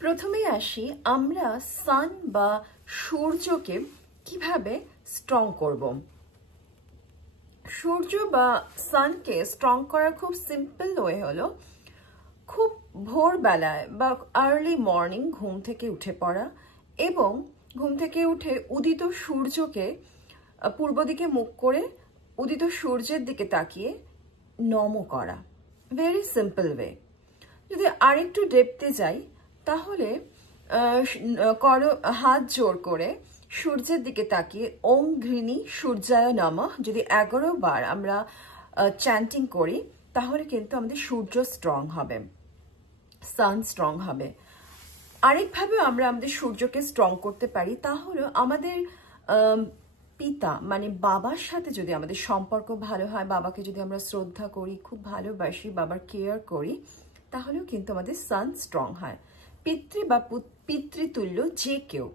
প্রথমেই আসি আমরা সান বা সূর্যকে কিভাবে স্ট্রং করব। সূর্য বা সানকে স্ট্রং করার খুব সিম্পল ওয়ে হলো খুব ভোরবেলায় বা আর্লি মর্নিং ঘুম থেকে উঠে পড়া এবং ঘুম থেকে উঠে উদিত সূর্যকে পূর্ব দিকে মুখ করে উদিত সূর্যের দিকে তাকিয়ে নম করা। Very simple way. যদি আরেকটু ডেপথে যাই তাহলে হাত জোর করে সূর্যের দিকে তাকিয়ে ওং ঘৃণী সূর্যায় নমঃ যদি 11 বার আমরা চ্যান্টিং করি তাহলে কিন্তু আমাদের সূর্য স্ট্রং হবে, সান স্ট্রং হবে। আরেকভাবেও আমরা আমাদের সূর্যকে স্ট্রং করতে পারি, তা হলো আমাদের পিতা মানে বাবার সাথে যদি আমাদের সম্পর্ক ভালো হয়, বাবাকে যদি আমরা শ্রদ্ধা করি, খুব ভালোবাসি, বাবার কেয়ার করি, তাহলেও কিন্তু আমাদের সান স্ট্রং হয়। পিতৃ বা পিতৃতুল্য যে কেউ,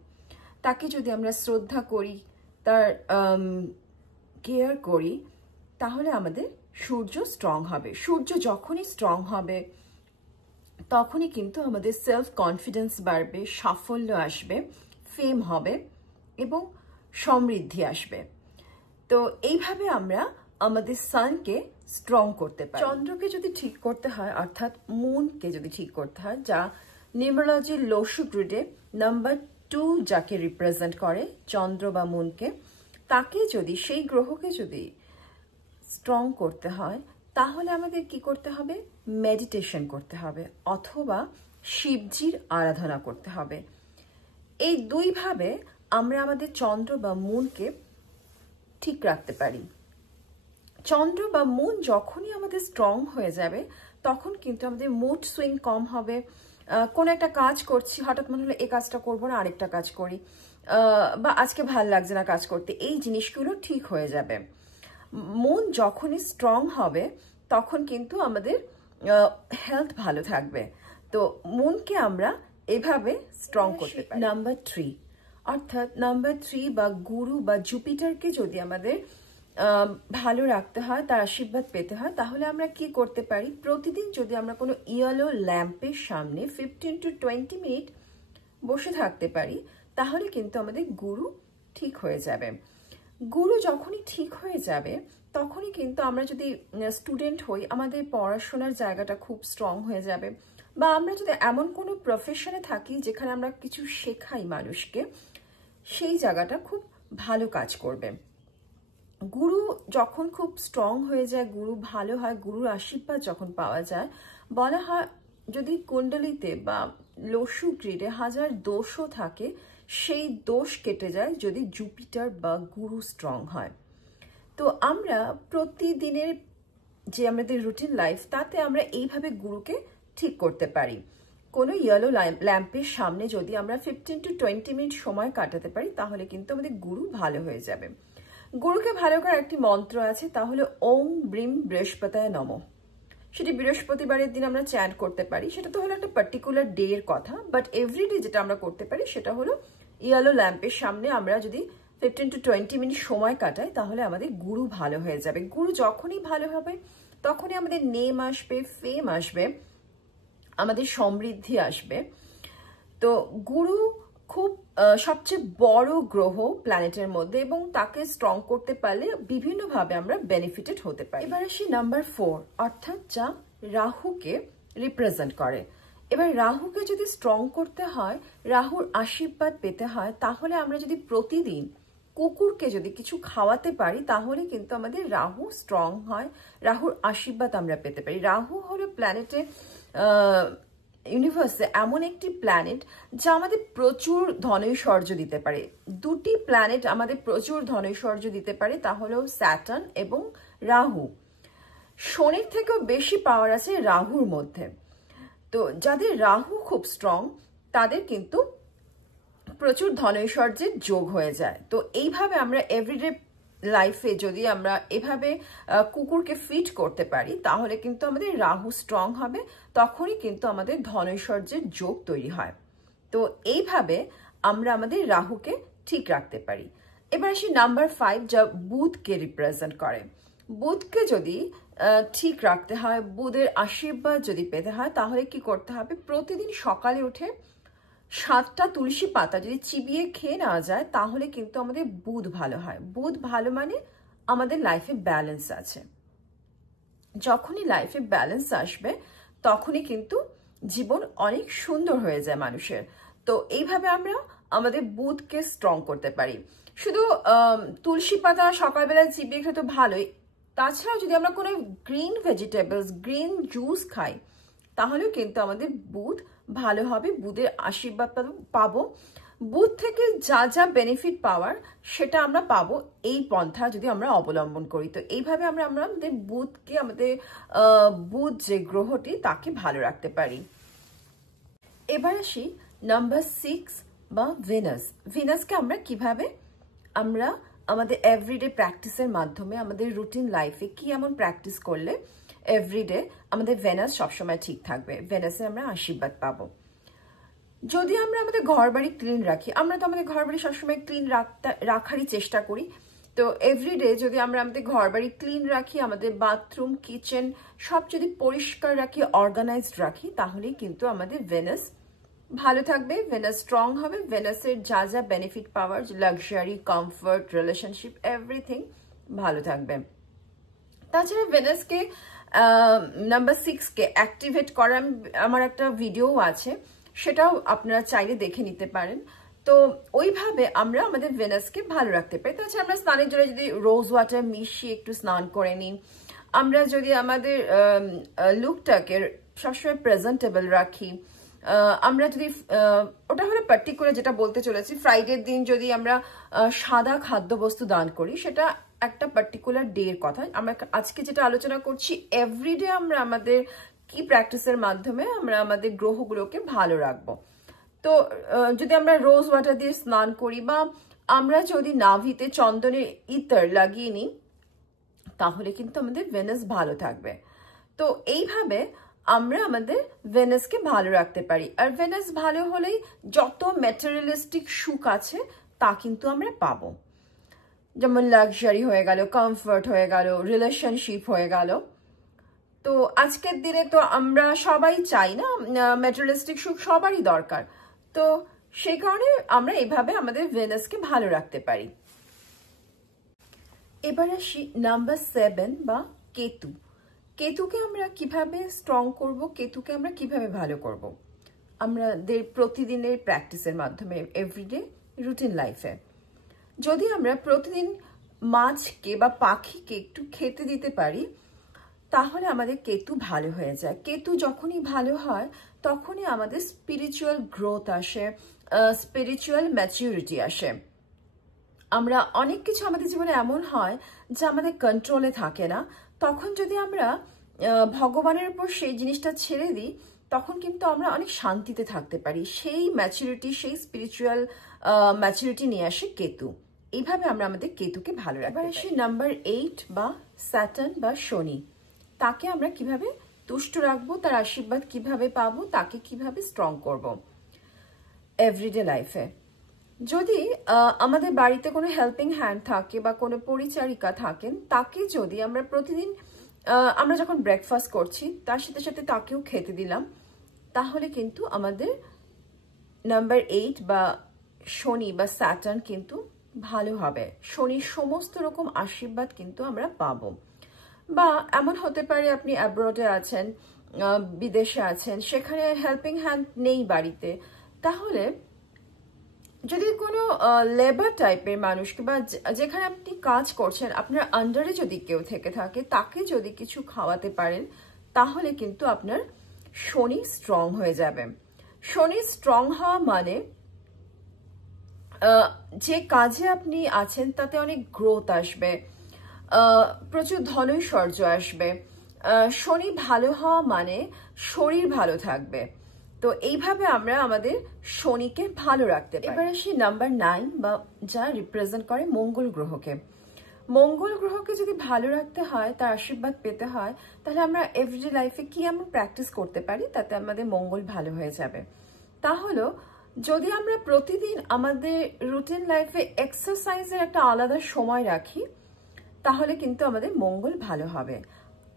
তাকে যদি আমরা শ্রদ্ধা করি, তার কেয়ার করি, তাহলে আমাদের সূর্য স্ট্রং হবে। সূর্য যখনই স্ট্রং হবে তখনই কিন্তু আমাদের সেলফ কনফিডেন্স বাড়বে, সাফল্য আসবে, ফেম হবে এবং সমৃদ্ধি আসবে। তো এইভাবে আমরা আমাদের সানকে স্ট্রং করতে পারি। চন্দ্রকে যদি ঠিক করতে হয়, অর্থাৎ মুনকে যদি ঠিক করতে হয়, যা নিউমেরোলজির লোশু গ্রিডে নাম্বার 2 যাকে রিপ্রেজেন্ট করে, চন্দ্র বা মুনকে, তাকে যদি, সেই গ্রহকে যদি স্ট্রং করতে হয় তাহলে আমাদের কি করতে হবে? মেডিটেশন করতে হবে অথবা শিবজির আরাধনা করতে হবে। এই দুইভাবে আমরা আমাদের চন্দ্র বা মুনকে ঠিক রাখতে পারি। চন্দ্র বা মুন যখনই আমাদের স্ট্রং হয়ে যাবে তখন কিন্তু আমাদের মুড সুইং কম হবে। কোন একটা কাজ করছি, হঠাৎ মনে হলো এই কাজটা করবো না, আরেকটা কাজ করি, বা আজকে ভাল লাগছে না কাজ করতে, এই জিনিসগুলো ঠিক হয়ে যাবে। মুন যখনই স্ট্রং হবে তখন কিন্তু আমাদের হেলথ ভালো থাকবে। তো মুনকে আমরা এভাবে স্ট্রং করতে পারি। নাম্বার 3, অর্থাৎ নাম্বার 3 বা গুরু বা জুপিটারকে যদি আমাদের ভালো রাখতে হয়, তার আশীর্বাদ পেতে হয়, তাহলে আমরা কি করতে পারি? প্রতিদিন যদি আমরা কোনো ইয়েলো ল্যাম্পের সামনে 15 to 20 মিনিট বসে থাকতে পারি তাহলে কিন্তু আমাদের গুরু ঠিক হয়ে যাবে। গুরু যখনই ঠিক হয়ে যাবে তখনই কিন্তু আমরা যদি স্টুডেন্ট হই আমাদের পড়াশোনার জায়গাটা খুব স্ট্রং হয়ে যাবে, বা আমরা যদি এমন কোনো প্রফেশনে থাকি যেখানে আমরা কিছু শেখাই মানুষকে, সেই জায়গাটা খুব ভালো কাজ করবে। গুরু যখন খুব স্ট্রং হয়ে যায়, গুরু ভালো হয়, গুরুর আশীর্বাদ যখন পাওয়া যায়, বলা হয় যদি কুণ্ডলিতে বা লোশু গ্রিডে 1000 দোষও থাকে সেই দোষ কেটে যায় যদি জুপিটার বা গুরু স্ট্রং হয়। তো আমরা প্রতিদিনের যে আমাদের রুটিন লাইফ, তাতে আমরা এইভাবে গুরুকে ঠিক করতে পারি। কোনো ইয়েলো ল্যাম্পের সামনে যদি আমরা 15 to 20 মিনিট সময় কাটাতে পারি তাহলে কিন্তু আমাদের গুরু ভালো হয়ে যাবে। গুরুকে ভালো করার একটি মন্ত্র আছে, তাহলে ওং ব্রিম বৃহস্পতায় নমঃ। সেটি বৃহস্পতিবারের দিন আমরা চ্যান্ট করতে পারি। সেটা তো হলো একটা পার্টিকুলার ডে এর কথা, বাট এভরিডে যেটা আমরা করতে পারি সেটা হলো ইয়েলো ল্যাম্পের সামনে আমরা যদি 15 to 20 মিনিট সময় কাটাই তাহলে আমাদের গুরু ভালো হয়ে যাবে। গুরু যখনই ভালো হবে তখনই আমাদের নেম আসবে, ফেম আসবে, আমাদের সমৃদ্ধি আসবে। তো গুরু খুব সবচেয়ে বড় গ্রহ প্ল্যানেটের মধ্যে এবং তাকে স্ট্রং করতে পারলে বিভিন্নভাবে আমরা বেনিফিটেড হতে পারি। এবার আসি নাম্বার 4, অর্থাৎ যা রাহুকে রিপ্রেজেন্ট করে। এবার রাহুকে যদি স্ট্রং করতে হয়, রাহুর আশীর্বাদ পেতে হয়, তাহলে আমরা যদি প্রতিদিন কুকুরকে যদি কিছু খাওয়াতে পারি তাহলে কিন্তু আমাদের রাহু স্ট্রং হয়, রাহুর আশীর্বাদ আমরা পেতে পারি। রাহু হলো প্ল্যানেটে ইউনিভার্সে এমন একটি প্ল্যানেট যা আমাদের প্রচুর ধনৈশ্বর্য দিতে পারে। দুটি প্ল্যানেট আমাদের প্রচুর ধনৈশ্বর্য দিতে পারে, তা হলো স্যাটার্ন এবং রাহু। শনির থেকেও বেশি পাওয়ার আছে রাহুর মধ্যে। তো যাদের রাহু খুব স্ট্রং তাদের কিন্তু প্রচুর ধনৈশ্বর্যের যোগ হয়ে যায়। তো এইভাবে আমরা এভরিডে লাইফে যদি আমরা এভাবে কুকুরকে ফিড করতে পারি তাহলে কিন্তু আমাদের রাহু স্ট্রং হবে, তখনই কিন্তু আমাদের ধনৈশ্বর্যের যোগ তৈরি হয়। তো এইভাবে আমরা আমাদের রাহুকে ঠিক রাখতে পারি। এবার আসি নাম্বার 5, যা বুধকে রিপ্রেজেন্ট করে। বুধকে যদি ঠিক রাখতে হয়, বুধের আশীর্বাদ যদি পেতে হয় তাহলে কি করতে হবে? প্রতিদিন সকালে উঠে 7টা তুলসী পাতা যদি চিবিয়ে খেয়ে নেওয়া যায় তাহলে কিন্তু আমাদের বুধ ভালো হয়। বুধ ভালো মানে আমাদের লাইফে ব্যালেন্স আছে। যখনই লাইফে ব্যালেন্স আসবে তখনই কিন্তু জীবন অনেক সুন্দর হয়ে যায় মানুষের। তো এইভাবে আমরা আমাদের বুধকে স্ট্রং করতে পারি। শুধু তুলসী পাতা সকালবেলা চিবিয়ে খেলে তো ভালোই, তাছাড়াও যদি আমরা কোনো গ্রিন ভেজিটেবলস, গ্রিন জুস খাই তাহলেও কিন্তু আমাদের বুধ ভালো হবে, বুধের আশীর্বাদ পাবো। বুধ থেকে যা যা বেনিফিট পাওয়ার সেটা আমরা পাবো এই পন্থা যদি আমরা অবলম্বন করি। তো এইভাবে আমরা আমাদের বুধকে, আমাদের বুধ যে গ্রহটি তাকে ভালো রাখতে পারি। এবার আসি নাম্বার 6 বা ভেনাস। ভেনাসকে আমরা কিভাবে আমরা আমাদের এভরিডে প্র্যাকটিসের মাধ্যমে আমাদের রুটিন লাইফে কি এমন প্র্যাকটিস করলে এভরিডে আমাদের ভেনাস সবসময় ঠিক থাকবে, ভেনাসে আমরা আশীর্বাদ পাবো। যদি আমরা আমাদের ঘর বাড়ি ক্লিন রাখি, আমরা তো আমাদের ঘর বাড়ি সবসময় ক্লিন রাখারই চেষ্টা করি। তো এভরিডে যদি আমরা আমাদের ঘর বাড়ি ক্লিন রাখি, আমাদের বাথরুম, কিচেন সব যদি পরিষ্কার রাখি, অর্গানাইজড রাখি, তাহলেই কিন্তু আমাদের ভেনাস ভালো থাকবে, ভেনাস স্ট্রং হবে। ভেনাসের যা যা বেনিফিট পাওয়ার, লাক্সারি, কমফর্ট, রিলেশনশিপ, এভরিথিং ভালো থাকবে। তাছাড়া ভেনাসকে নাম্বার 6কে অ্যাক্টিভেট করার আমার একটা ভিডিও আছে, সেটাও আপনারা চাইলে দেখে নিতে পারেন। তো ওইভাবে আমরা আমাদের ভেনাসকে ভালো রাখতে পারি। তাছাড়া আমরা স্নানের জন্য যদি রোজ ওয়াটার মিশিয়ে একটু স্নান করে নিই, আমরা যদি আমাদের লুকটাকে সবসময় প্রেজেন্টেবল রাখি, আমরা যদি ওটা হলো পার্টিকুলার যেটা বলতে চলেছি, ফ্রাইডের দিন যদি আমরা সাদা খাদ্যবস্তু দান করি, সেটা একটা পার্টিকুলার ডে এর কথা। আমরা আজকে যেটা আলোচনা করছি, এভরিডে আমরা আমাদের কি প্র্যাকটিসের মাধ্যমে আমরা আমাদের গ্রহগুলোকে ভালো রাখবো। তো যদি আমরা রোজ ওয়াটার দিয়ে স্নান করি বা আমরা যদি নাভিতে চন্দনের ইতর লাগিয়ে নিই তাহলে কিন্তু আমাদের ভেনাস ভালো থাকবে। তো এইভাবে আমরা আমাদের ভেনাসকে ভালো রাখতে পারি। আর ভেনাস ভালো হলেই যত ম্যাটেরিয়ালিস্টিক সুখ আছে তা কিন্তু আমরা পাবো, যেমন লাক্সারি হয়ে গেল, কমফর্ট হয়ে গেল, রিলেশনশিপ হয়ে গেল। তো আজকের দিনে তো আমরা সবাই চাই না, ম্যাটেরিয়ালিস্টিক সুখ সবারই দরকার। তো সেই কারণে আমরা এভাবে আমাদের ভেনাসকে ভালো রাখতে পারি। এবার আসি নাম্বার 7 বা কেতু। কেতুকে আমরা কিভাবে স্ট্রং করব, কেতুকে আমরা কিভাবে ভালো করব আমাদের প্রতিদিনের প্র্যাকটিসের মাধ্যমে, এভরিডে রুটিন লাইফে। যদি আমরা প্রতিদিন মাছকে বা পাখিকে একটু খেতে দিতে পারি তাহলে আমাদের কেতু ভালো হয়ে যায়। কেতু যখনই ভালো হয় তখনই আমাদের স্পিরিচুয়াল গ্রোথ আসে, স্পিরিচুয়াল ম্যাচিউরিটি আসে। আমরা অনেক কিছু আমাদের জীবনে এমন হয় যে আমাদের কন্ট্রোলে থাকে না, তখন যদি আমরা ভগবানের উপর সেই জিনিসটা ছেড়ে দিই তখন কিন্তু আমরা অনেক শান্তিতে থাকতে পারি। সেই ম্যাচুরিটি, সেই স্পিরিচুয়াল ম্যাচুরিটি নিয়ে আসে কেতু। এইভাবে আমরা আমাদের কেতুকে ভালো রাখবো। এবার আসি নাম্বার 8 বা স্যাটার্ন বা শনি। তাকে আমরা কিভাবে তুষ্ট রাখবো, তার আশীর্বাদ কিভাবে পাবো, তাকে কিভাবে স্ট্রং করব এভরিডে লাইফে। যদি আমাদের বাড়িতে কোনো হেল্পিং হ্যান্ড থাকে বা কোনো পরিচারিকা থাকেন, তাকে যদি আমরা প্রতিদিন আমরা যখন ব্রেকফাস্ট করছি তার সাথে সাথে তাকেও খেতে দিলাম, তাহলে কিন্তু আমাদের নাম্বার 8 বা শনি বা স্যাটার্ন কিন্তু ভালো হবে। শনির সমস্ত রকম আশীর্বাদ কিন্তু আমরা পাবো। বা এমন হতে পারে আপনি অ্যাব্রডে আছেন, বিদেশে আছেন, সেখানে হেল্পিং হ্যান্ড নেই বাড়িতে, তাহলে যদি কোনো লেবার টাইপের মানুষকে বা যেখানে আপনি কাজ করছেন আপনার আন্ডারে যদি কেউ থেকে থাকে, তাকে যদি কিছু খাওয়াতে পারেন তাহলে কিন্তু আপনার শনি স্ট্রং হয়ে যাবে। শনি স্ট্রং হওয়া মানে যে কাজে আপনি আছেন তাতে অনেক গ্রোথ আসবে, প্রচুর ধনৈশ্বর্য আসবে। শনি ভালো হওয়া মানে শরীর ভালো থাকবে। তো এইভাবে আমরা আমাদের শনিকে ভালো রাখতে পারি। এবার আসি নাম্বার 9 বা যা রিপ্রেজেন্ট করে মঙ্গল গ্রহকে। মঙ্গল গ্রহকে যদি ভালো রাখতে হয়, তার আশীর্বাদ পেতে হয়, তাহলে আমরা এভরিডে লাইফে কি এমন প্র্যাকটিস করতে পারি তাতে আমাদের মঙ্গল ভালো হয়ে যাবে। তা হলো যদি আমরা প্রতিদিন আমাদের রুটিন লাইফে এক্সারসাইজের একটা আলাদা সময় রাখি তাহলে কিন্তু আমাদের মঙ্গল ভালো হবে।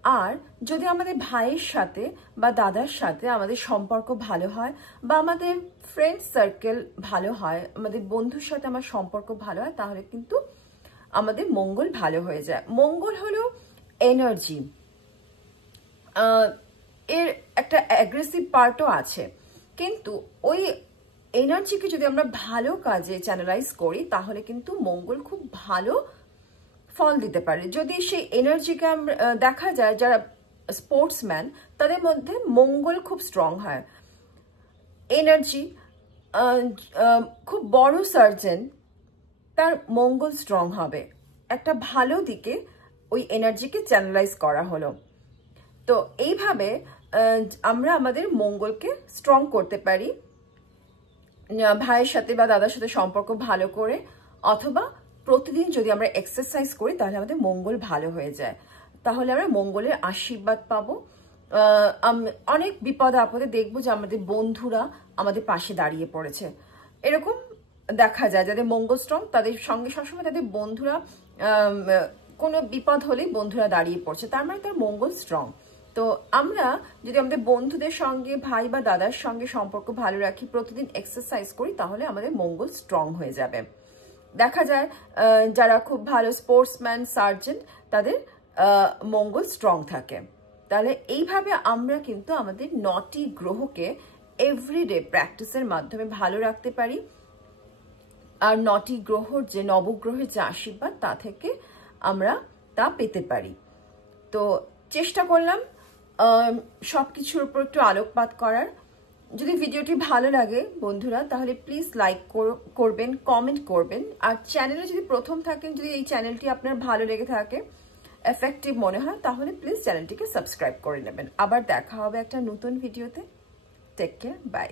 আর যদি আমাদের ভাইয়ের সাথে বা দাদার সাথে আমাদের সম্পর্ক ভালো হয় বা আমাদের ফ্রেন্ড সার্কেল ভালো হয়, আমাদের বন্ধুর সাথে আমার সম্পর্ক ভালো হয়, তাহলে কিন্তু আমাদের মঙ্গল ভালো হয়ে যায়। মঙ্গল হলো এনার্জি, এর একটা অ্যাগ্রেসিভ পার্টও আছে, কিন্তু ওই এনার্জিকে যদি আমরা ভালো কাজে চ্যানেলাইজ করি তাহলে কিন্তু মঙ্গল খুব ভালো ফল দিতে পারে। যদি সেই এনার্জিকে দেখা যায় যারা স্পোর্টসম্যান তাদের মধ্যে মঙ্গল খুব স্ট্রং হয়। এনার্জি, খুব বড় সার্জন, তার মঙ্গল স্ট্রং হবে, একটা ভালো দিকে ওই এনার্জিকে চ্যানেলাইজ করা হলো। তো এইভাবে আমরা আমাদের মঙ্গলকে স্ট্রং করতে পারি ভাইয়ের সাথে বা দাদার সাথে সম্পর্ক ভালো করে, অথবা প্রতিদিন যদি আমরা এক্সারসাইজ করি তাহলে আমাদের মঙ্গল ভালো হয়ে যায়, তাহলে আমরা মঙ্গলের আশীর্বাদ পাবো। অনেক বিপদ আপদে দেখবো যে আমাদের বন্ধুরা আমাদের পাশে দাঁড়িয়ে পড়েছে, এরকম দেখা যায়। যাদের মঙ্গল স্ট্রং তাদের সঙ্গে সবসময় তাদের বন্ধুরা, কোনো বিপদ হলেই বন্ধুরা দাঁড়িয়ে পড়ছে, তার মানে তার মঙ্গল স্ট্রং। তো আমরা যদি আমাদের বন্ধুদের সঙ্গে, ভাই বা দাদার সঙ্গে সম্পর্ক ভালো রাখি, প্রতিদিন এক্সারসাইজ করি, তাহলে আমাদের মঙ্গল স্ট্রং হয়ে যাবে। দেখা যায় যারা খুব ভালো স্পোর্টসম্যান, সার্জেন্ট, তাদের মঙ্গল স্ট্রং থাকে। তাহলে এইভাবে আমরা কিন্তু আমাদের 9টি গ্রহকে এভরিডে প্র্যাকটিসের মাধ্যমে ভালো রাখতে পারি, আর 9টি গ্রহর যে নবগ্রহের যে আশীর্বাদ তা থেকে আমরা তা পেতে পারি। তো চেষ্টা করলাম সবকিছুর উপর একটু আলোকপাত করার। যদি ভিডিওটি ভালো লাগে বন্ধুরা তাহলে প্লিজ লাইক করবেন, কমেন্ট করবেন, আর চ্যানেলে যদি প্রথম থাকেন, যদি এই চ্যানেলটি আপনার ভালো লেগে থাকে, এফেক্টিভ মনে হয়, তাহলে প্লিজ চ্যানেলটিকে সাবস্ক্রাইব করে নেবেন। আবার দেখা হবে একটা নতুন ভিডিওতে। Take care, by.